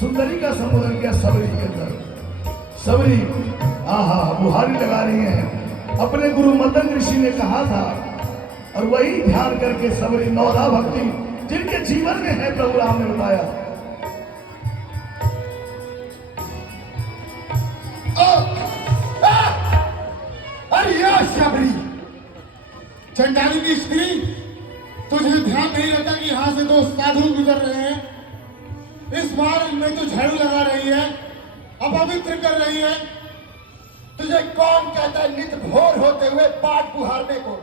सुंदरी का संबोधन किया सबरी के अंदर। सबरी आहा बुहारी लगा रही हैं। अपने गुरु मदन ऋषि ने कहा था और वही ध्यान करके सबरी नौधा भक्ति जिनके जीवन में है प्रभु राम ने बताया। सबरी चंडाली की स्त्री, तुझे ध्यान नहीं रहता कि यहाँ से दो साधु गुजर रहे हैं। इस बार इनमें तो झाड़ू लगा रही है, अपवित्र कर रही है। तुझे कौन कहता है नित भोर होते हुए पाठ पुहारने को?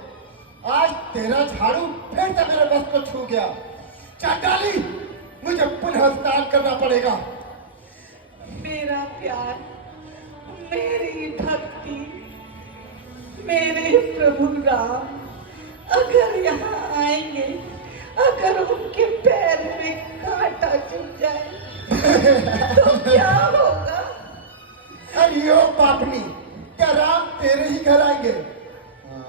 आज तेरा झाड़ू फिर से मेरे बस को छू गया। चंडाली, मुझे पुनः स्नान करना पड़ेगा। मेरा प्यार, मेरी भक्ति, मेरे प्रभु राम अगर यहाँ आएंगे, अगर उनके पैर में कांटा चुभ जाए तो क्या होगा? अरे ओ पापनी, क्या राम तेरे ही घर आएंगे?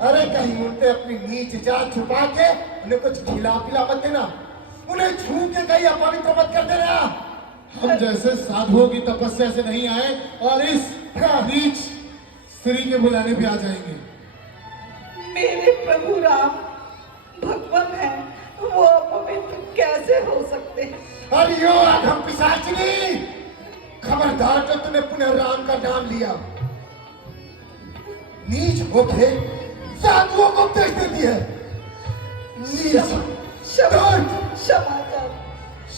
अरे कहीं उनसे अपनी नीच जात छुपा के उन्हें कुछ खिला पिला मत देना। उन्हें छू के कहीं अपवित्र मत कर देना। हम जैसे साधुओं की तपस्या से नहीं आए और इस नीच स्त्री के बुलाने पे आ जाएंगे। मेरे प्रभु राम भगवान है, वो अपवित्र कैसे हो सकते हैं? अरे ओ अधम पिशाचिनी, खबरदार जो तूने पुनः राम का नाम लिया। नीच होके साधुओं को उपदेश देती है।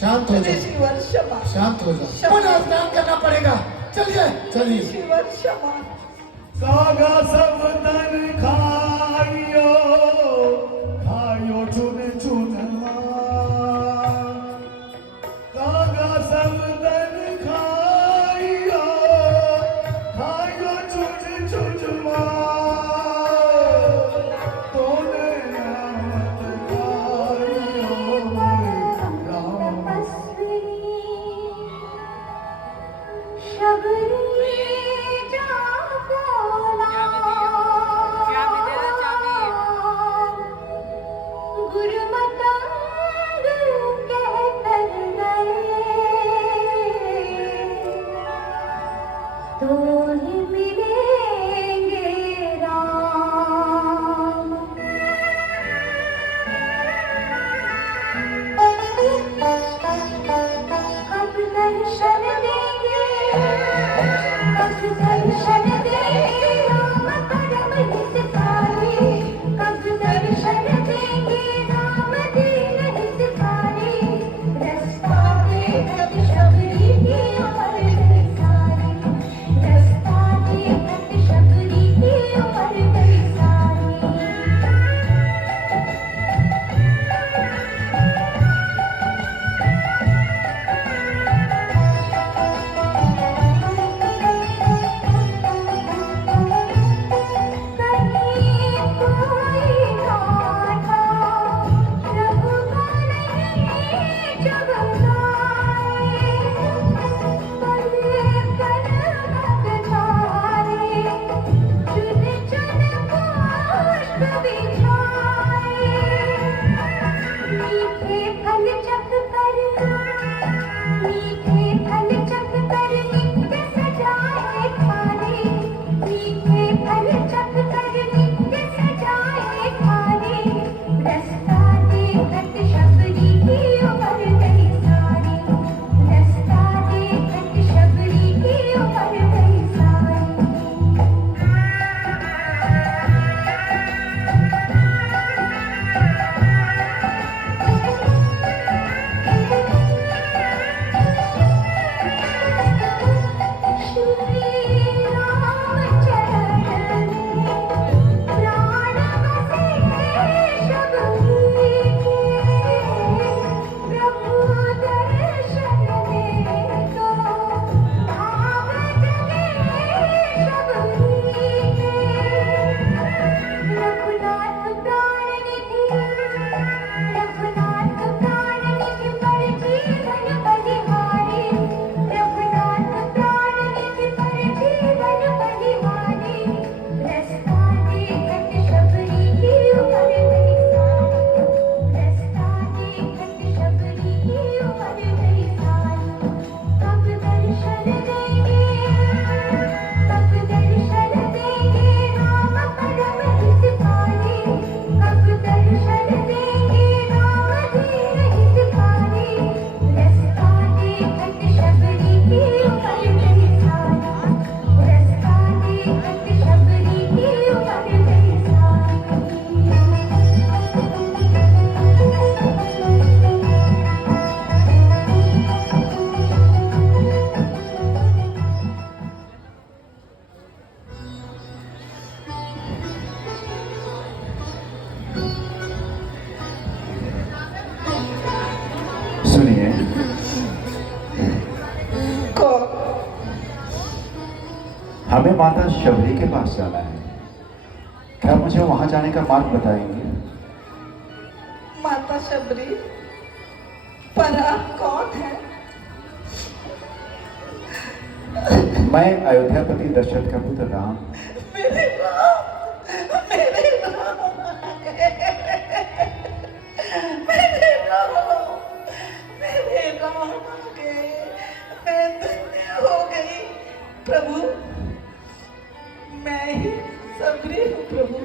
शांत हो जाओ, ईश्वर क्षमा, शांत हो जाओ। पुनः स्नान करना पड़ेगा। चलिए चलिए। ईश्वर क्षमा। सागा सब धन खाइयो, खाइयो चुन चुनवा। सागा सब धन खाइयो, खाइयो चुन चुनवा। तोने नामत खाइयो राम। हमें माता शबरी के पास जाना है। क्या मुझे वहां जाने का मार्ग बताएंगे? माता शबरी, पर आप कौन हैं? मैं अयोध्यापति दशरथ का पुत्र राम। मेरे राम, मेरे राम, मेरे राम, मेरे राम आ गए। मैं धन्य हो गई प्रभु। मैं ही सबरी हूँ प्रभु।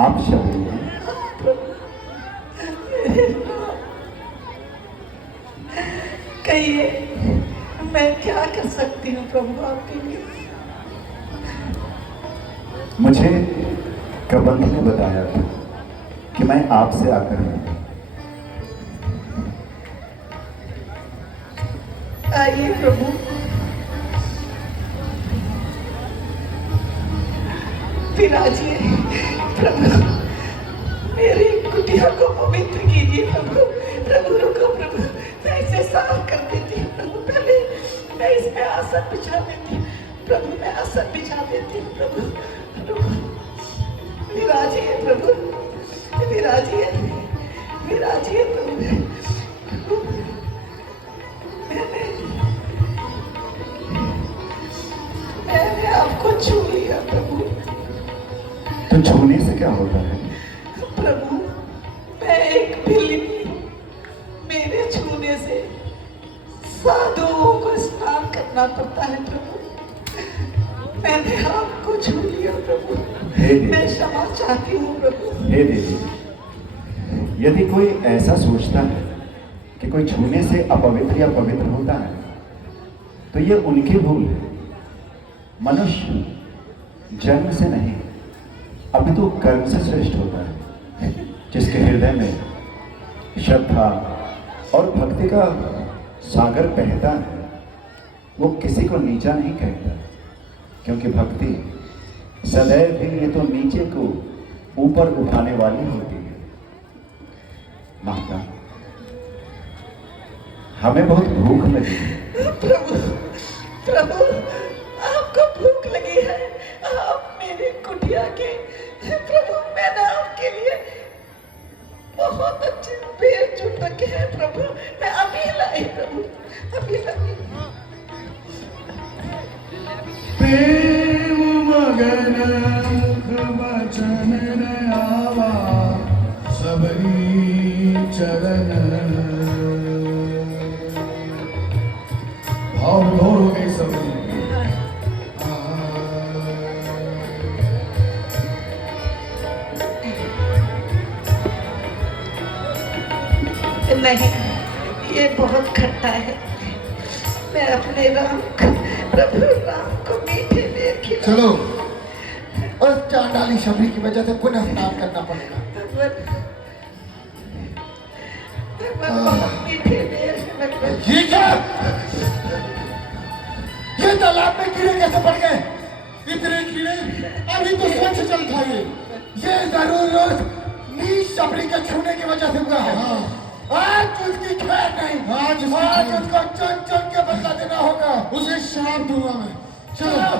आप शबरी हैं? प्रभु, मेरे राम, कहिए मैं क्या कर सकती हूँ प्रभु आपके लिए? मुझे कबंध ने बताया था कि मैं आपसे आकर मिलूं। आइए प्रभु। विराजिए प्रभु। मेरी कुटिया को पवित्र कीजिए प्रभु। प्रभु रुको प्रभु, मैं इसे साफ कर देती हूँ प्रभु। पहले मैं इसमें आसन बिछा देती हूँ प्रभु। मैं आसन बिछा देती हूँ प्रभु। रुको, विराजिए प्रभु, विराजिए, विराजिए प्रभु। मैंने आपको छू लिया प्रभु। तो छूने से क्या होता है? प्रभु, मैं एक बिल्ली हूँ। मेरे छूने से साधुओं को स्नान करना पड़ता है प्रभु। मैंने आपको छू लिया प्रभु। मैं क्षमा चाहती हूँ प्रभु। हे देवी, यदि कोई ऐसा सोचता है कि कोई छूने से अपवित्र या पवित्र होता है तो ये उनकी भूल है। मनुष्य जन्म से नहीं अपितु कर्म से श्रेष्ठ होता है। जिसके हृदय में श्रद्धा और भक्ति का सागर बहता है वो किसी को नीचा नहीं कहता, क्योंकि भक्ति सदैव ही ये तो नीचे को ऊपर उठाने वाली होती है। माता, हमें बहुत भूख लगी है। प्रभु, प्रभु, आपको भूख लगी है? आप मेरी कुटिया के प्रभु। मैंने आपके लिए बहुत अच्छे पेड़ चुन रखे हैं प्रभु। मैं अभी लाई प्रभु, अभी लाई। प्रेम मगन मुख वचन न आवा सबरी चरण। भाव विभोर हो गई सबरी। नहीं, ये बहुत खट्टा है। मैं अपने राम को, प्रभु राम को मीठे देर खिला। चलो, और चांडाली शबरी की वजह से पुनः स्नान करना पड़ेगा। भगवान बहुत मीठे देर है भगवान। ये क्या? ये तालाब में कीड़े कैसे पड़ गए? इतने कीड़े अभी तो स्वच्छ जल था ये जरूर रोज नीच शबरी के छूने की वजह से हुआ है। आज उसकी खैर नहीं। आज उसको चुन चुन के बदला देना होगा। उसे श्राप दूंगा मैं। चलो।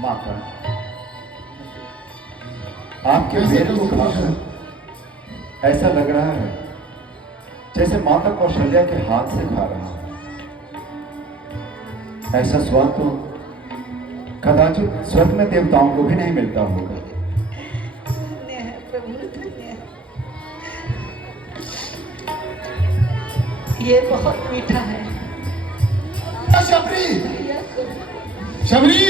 माता, आपके पेड़ को खाकर ऐसा लग रहा है जैसे माता कौशल्या के हाथ से खा रहा हूं। ऐसा स्वाद तो कदाचित स्वर्ग में देवताओं को भी नहीं मिलता होगा। धन्य है प्रभु, धन्य है। ये बहुत मीठा है। शबरी, शबरी,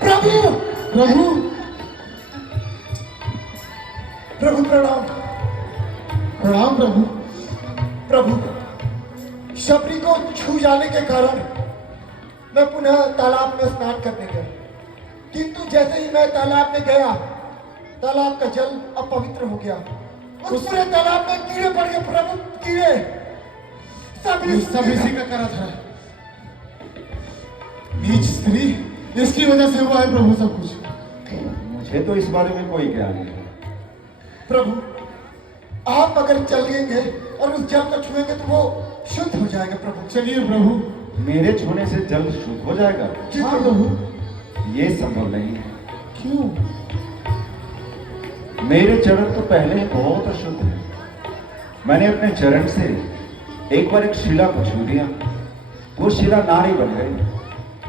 प्रभु, प्रभु, प्रभु प्रणाम। प्रणाम प्रभु। प्रभु, शबरी को छू जाने के कारण मैं पुनः तालाब में स्नान करने गया, किंतु जैसे ही मैं तालाब में गया तालाब का जल अपवित्र हो गया। उस पूरे तालाब में कीड़े पड़ गए प्रभु, कीड़े सब इसी का करा था। नीच स्त्री, इसकी वजह से हुआ है प्रभु सब कुछ। मुझे तो इस बारे में कोई ज्ञान नहीं है। प्रभु, आप अगर चलेंगे और उस जल को छुएंगे तो वो शुद्ध हो जाएगा प्रभु। चलिए प्रभु। मेरे छूने से जल शुद्ध हो जाएगा? जी हाँ प्रभु। ये संभव नहीं है। क्यों? मेरे चरण तो पहले ही बहुत अशुद्ध है। मैंने अपने चरण से एक बार एक शिला को छू दिया, वो शिला नारी बन गई।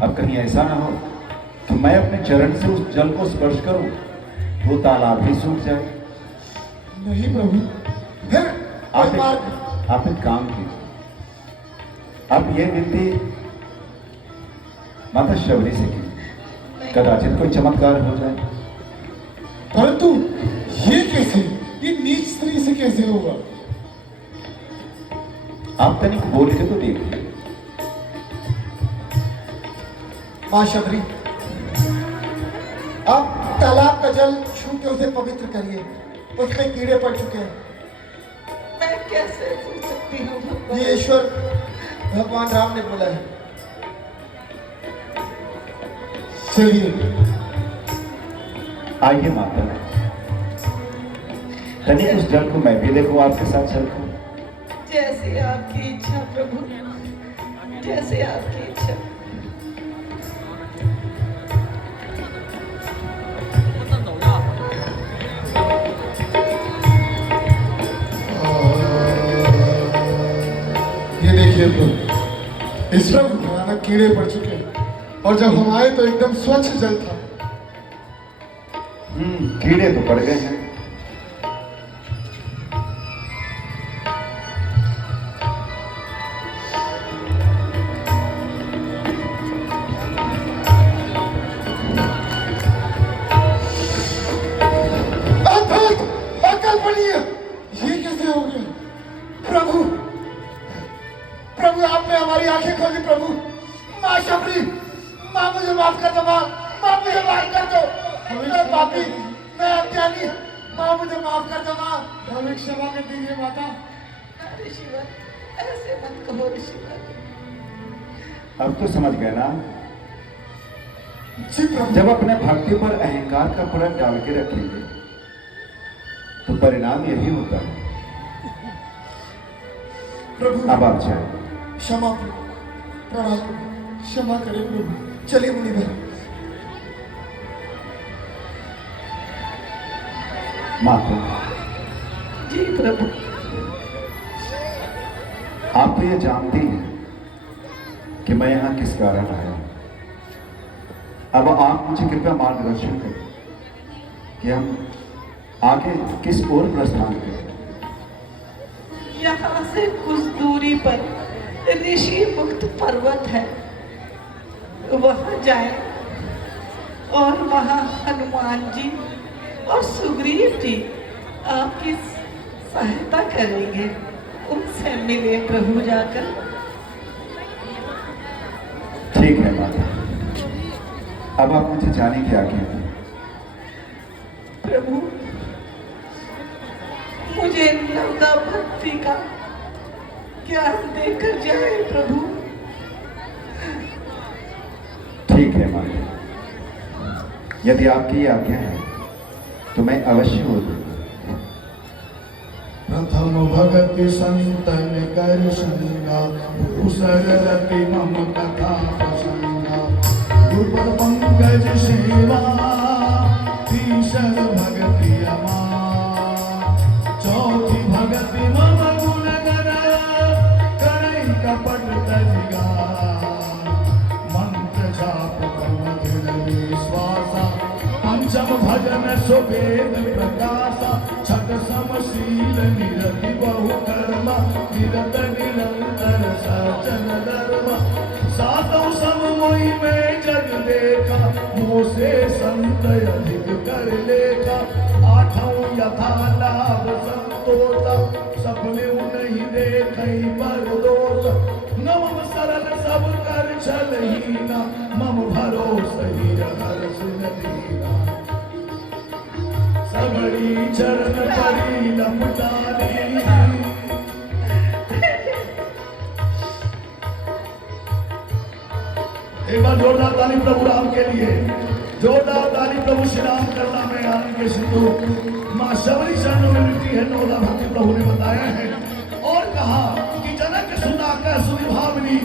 अब कहीं ऐसा ना हो कि मैं अपने चरण से उस जल को स्पर्श करूं तो तालाब ही सूख जाए। नहीं प्रभु। फिर आप कोई मार्ग? आप एक काम कीजिए, आप ये विनती माता शबरी से की, कदाचित कोई चमत्कार हो जाए। परंतु ये कैसे, ये नीच स्त्री से कैसे होगा? आप तनिक बोल के तो देखिए। मां शबरी, आप तालाब का जल छू के उसे पवित्र करिए, उसमें कीड़े पड़ चुके हैं। मैं कैसे भूल सकती हूँ भगवान? ये ईश्वर भगवान राम ने बोला है। चलिए। आइए माता, तनिक उस जल को मैं भी देखूं आपके साथ चलकर। जैसी आपकी इच्छा प्रभु, जैसे आपकी इच्छा। ये देखिए प्रभु, इस पर भयानक कीड़े पड़ चुके हैं और जब हम आए तो एकदम स्वच्छ जल था। कीड़े तो पड़ गए हैं। अद्भुत, अकल्पनीय। ये कैसे हो गया? प्रभु, प्रभु आपने हमारी आंखें खोली। प्रभु, मां शबरी, मां मुझे माफ कर दो। मां मुझे माफ कर दो। मैं पापी, मैं अज्ञानी, मां मुझे माफ कर दो। मां हमें क्षमा कर दीजिए माता। ऋषिवर, ऐसे मत कहो ऋषिवर। अब तो समझ गए ना? जी प्रभु। जब अपने भक्ति पर अहंकार का परत डाल के रखेंगे तो परिणाम यही होता है। प्रभु अब आप जाए। क्षमा प्रणाम। क्षमा करें प्रभु। चलिए मुनिवर। माता, जी प्रभु। आप तो ये जानती हैं कि मैं यहाँ किस कारण आया हूं। अब आप मुझे कृपया मार्गदर्शन करें कि हम आगे किस ओर प्रस्थान करें। यहाँ से कुछ दूरी पर ऋषि मुक्त पर्वत है, वहां जाएं और वहां हनुमान जी और सुग्रीव जी आपकी सहायता करेंगे। उनसे मिले प्रभु जाकर। ठीक है माता, अब आप मुझे जाने की आज्ञा दें। प्रभु, मुझे नवदा भक्ति का ज्ञान देकर जाए प्रभु। ठीक है माता, यदि आपकी आज्ञा है तो मैं अवश्य हो दूंगा। प्रथम भगति संतन कर संगा, उसरति मम कथा प्रसंगा। गुरुपद पंकज सेवा, तीसर भगति अमा। चौथी भगति मम गुण गर, करई कपट तजिगा। मंत्र जाप दृढ़ विश्वासा, पंचम भजन सुवेद प्रकाशा। छठ समशील निरति बहु कर्म, निरत निरंतर सचन धर्म। सातों सम मोहि में जग देखा, मोसे संत अधिक कर लेखा। आठों यथा लाभ संतोष, सपने नहीं देखई पर दोष। नवम सरल सब कर छलहीना, मम भरोसा ही हर्ष दीना। सबरी चरण परी लपटानी। एक बार जोरदार ताली प्रभु राम के लिए, जोरदार ताली प्रभु श्री राम करुणा में आनंद के सिंधु मां शबरी चरणों में मिलती है। है नौदा भक्ति प्रभु ने बताया है। और कहा कि जनक सुना कर सुनी भावनी,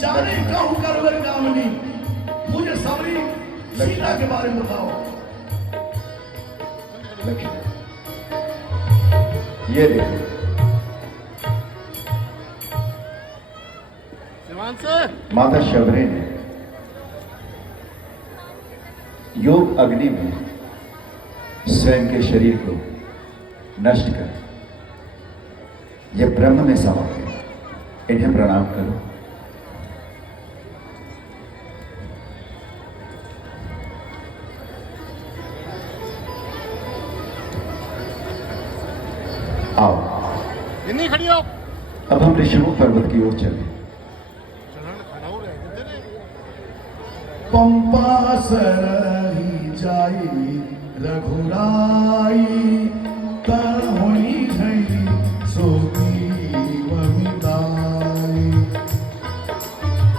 जाने कहूं करवर कामनी। मुझे सबरी सीता के बारे में बताओ। लक्ष्मण, ये देखो, माता शबरी ने योग अग्नि में स्वयं के शरीर को नष्ट कर ये ब्रह्म में समा गए। इन्हें प्रणाम करो। आओ, इन्हीं खड़ी हो। अब हम ऋषिमुख पर्वत की ओर चलें। पंपा सरही जाई रघुराई,